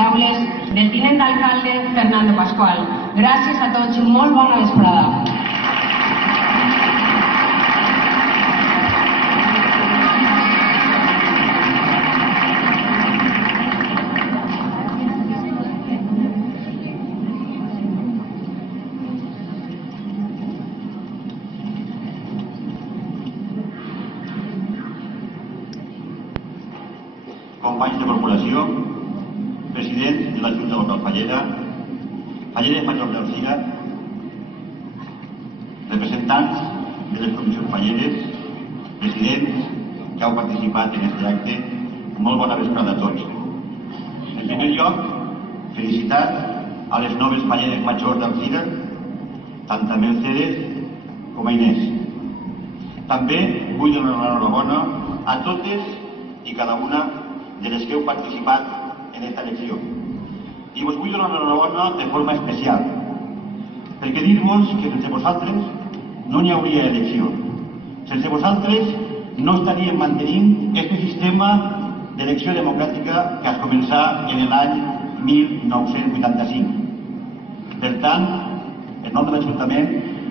paraules del tinent d'alcalde Fernando Pascual. Gràcies a tots i molt bona vesprada. Companys de corporació, president de la Junta Local Fallera, Falleres Majors d'Alzira, representants de les comissions falleres, presidents que heu participat en aquest acte, molt bona vesprada a tots. En primer lloc, felicitat a les noves Falleres Majors d'Alzira, tant a Mercedes com a Inés. També vull donar l'enhorabona a totes i cada una de les que heu participat en aquesta elecció. I us vull donar l'enhorabona de forma especial, perquè dir-vos que sense vosaltres no n'hi hauria elecció. Sense vosaltres no estaríem mantenint aquest sistema d'elecció democràtica que es començà en l'any 1985. Per tant, en nom de l'Ajuntament,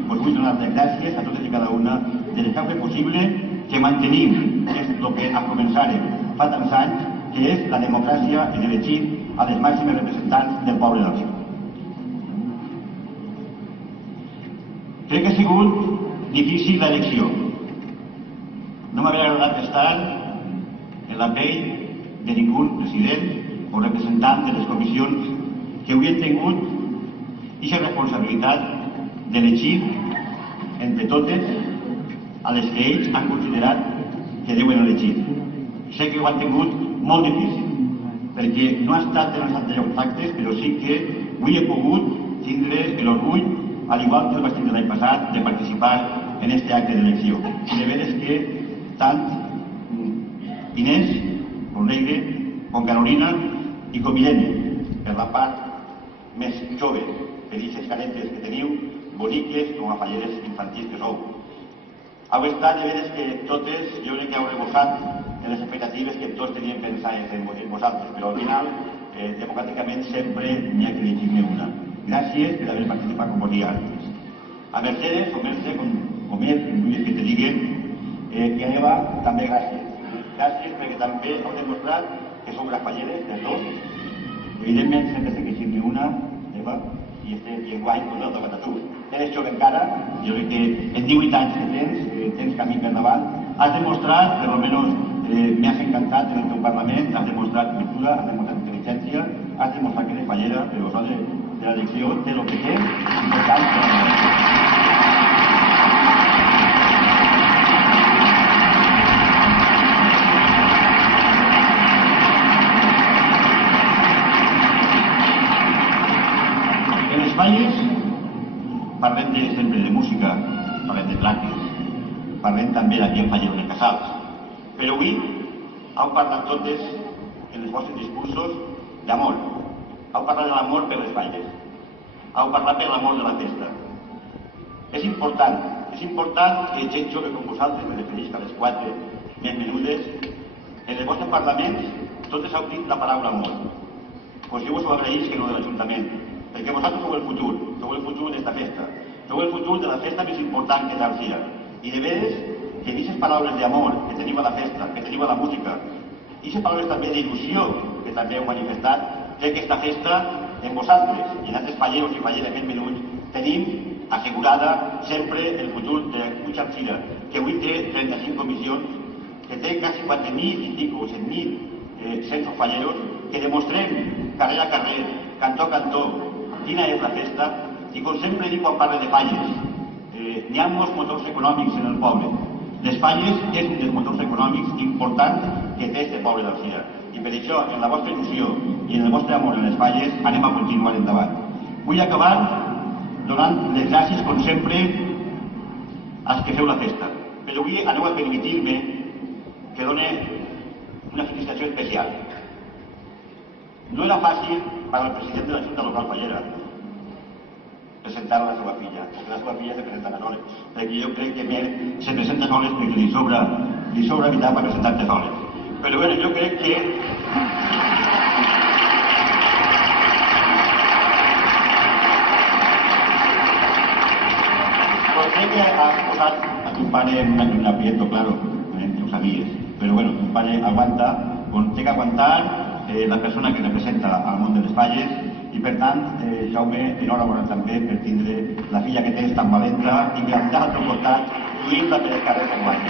us vull donar les gràcies a totes i cada una de les que heu fet possible que mantenim el que començàrem fa tants anys, que és la democràcia en elegir a les màximes representants del poble d'Alzira. Crec que ha sigut difícil l'elecció. No m'hauria agradat estar en la pell de ningú president o representant de les comissions que haurien tingut aquesta responsabilitat d'elegir entre totes a les que ells han considerat que deuen elegir. Sé que ho han tingut molt difícil, perquè no ha estat en els anteriors actes, però sí que avui he pogut tindre l'orgull, al igual que el vaig tindre l'any passat, de participar en aquest acte d'elecció. I de veres que tant Inés, com Leire, com Carolina i com Irene, per la part més jove, per aquestes caretes que teniu, boniques com a falleres infantils que sou. Heu estat de veres que totes, jo crec que heu rebosat en les expectatives que tots teníem pensades en vosaltres, però al final, democràticament, sempre n'hi ha que elegir-ne una. Gràcies per haver participat com vos dia antes. A Mercedes, o Merce, com és, vull que te diguen, i a Eva, també gràcies. Gràcies perquè també heu demostrat que sou grafalleres, de tots. Evidentment, sempre s'ha que elegir-ne una, Eva, i enguany doncs el tocat a tu. Eres jove encara, jo crec que en 18 anys que tens camí per davant, has demostrat, per almenys me has encantat en el teu Parlament, has demostrat cultura, has demostrat intel·ligència, has demostrat que eres fallera, però això de l'elecció té el que té, i per tant, en les falles parlem sempre de música, parlem de plaques, parlem també d'aquí en Fallers de Casals. Però avui heu parlat totes en els vostres discursos d'amor. Heu parlat de l'amor per les falles. Heu parlat per l'amor de la festa. És important que gent jove com vosaltres, me refereix a les 4 més menudes, en els vostres parlaments totes heu dit la paraula amor. Doncs jo us ho agraïs que no de l'Ajuntament, perquè vosaltres sou el futur d'esta festa, sou el futur de la festa més important que és Alzira. I de veres que aquestes paraules d'amor que teniu a la festa, que teniu a la música, i aquestes paraules també d'il·lusió que també heu manifestat, crec que aquesta festa en vosaltres i en altres falleros i falleres més menuts tenim assegurada sempre el futur de Puig Alzira, que avui té 35 comissions, que té quasi 4.000 i pico, 7.000 centros falleros, que demostrem carrer a carrer, cantó a cantó, quina és la festa, i com sempre dic quan parlo de falles, n'hi ha molts motors econòmics en el poble. Les falles és un dels motors econòmics importants que té este poble d'Alzira. I per això, en la vostra il·lusió i en el vostre amor en les falles, anem a continuar endavant. Vull acabar donant les gràcies, com sempre, als que feu la festa. Però avui aneu a permetir-me que doni una felicitació especial. No era fàcil per al president de la Junta Local Fallera presentar a la seva filla, perquè la seva filla se presenta a soles, perquè jo crec que se presenta a soles perquè li sobra vida per presentar-se soles. Però bueno, jo crec que un pare en un aprieto, claro, ho sabies. Però bueno, un pare aguanta, on té que aguantar la persona que representa al món de les falles i per tant, Jaume, enhorabona també per tindre la filla que tens tan valenta i que al teu costat lluint-la per el carrer de guany.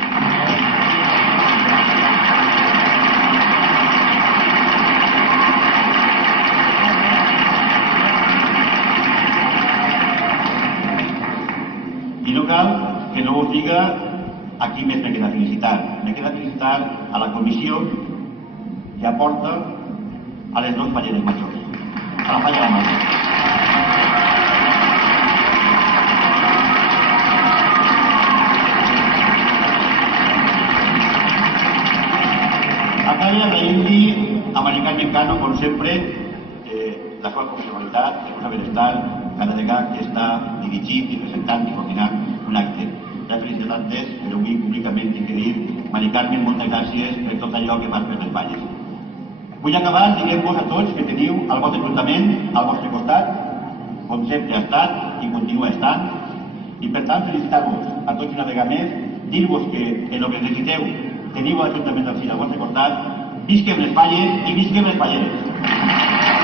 I no cal que no us diga a qui més me queda felicitar. Me queda felicitar a la comissió que aporta a les dos falleres majors, a la falla de Mallorca. Acaba d'agrair-li a Mari Carmen Cano, com sempre, la seva professionalitat, el seu benestar, cada vegada que està dirigint i presentant i coordinant un acte. La felicitat és, però avui públicament tinc que dir, Mari Carmen, moltes gràcies per tot allò que fas per les falles. Vull acabar dient-vos a tots que teniu el vostre ajuntament al vostre costat, com sempre ha estat i continua estant, i per tant felicitar-vos a tots una vegada més, dir-vos que en el que necessiteu teniu l'Ajuntament del Cid al vostre costat, visquem les falles i visquem les falleres.